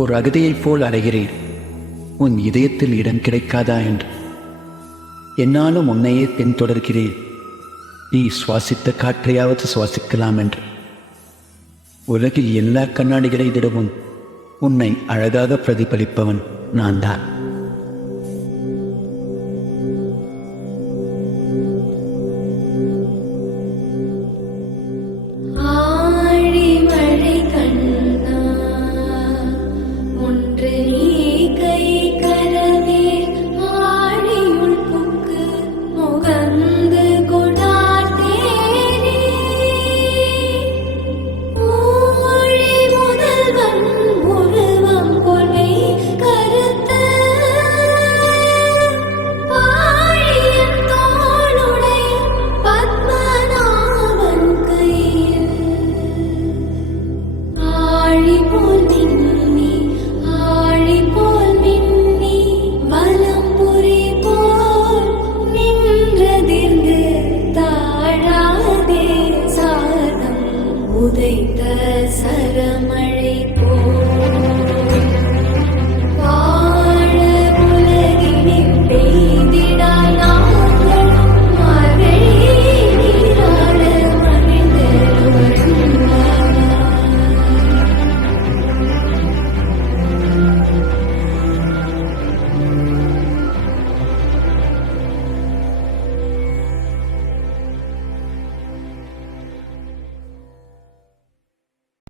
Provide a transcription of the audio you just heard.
ஓர் அகதியைப் போல் அலைகிறேன், உன் இதயத்தில் இடம் கிடைக்காதா என்று. என்னாலும் உன்னையே பின்தொடர்கிறேன், நீ சுவாசித்த காற்றையாவது சுவாசிக்கலாம் என்று. உலகில் எல்லா கண்ணாடிகளை விடவும் உன்னை அழகாக பிரதிபலிப்பவன் நான் தான்.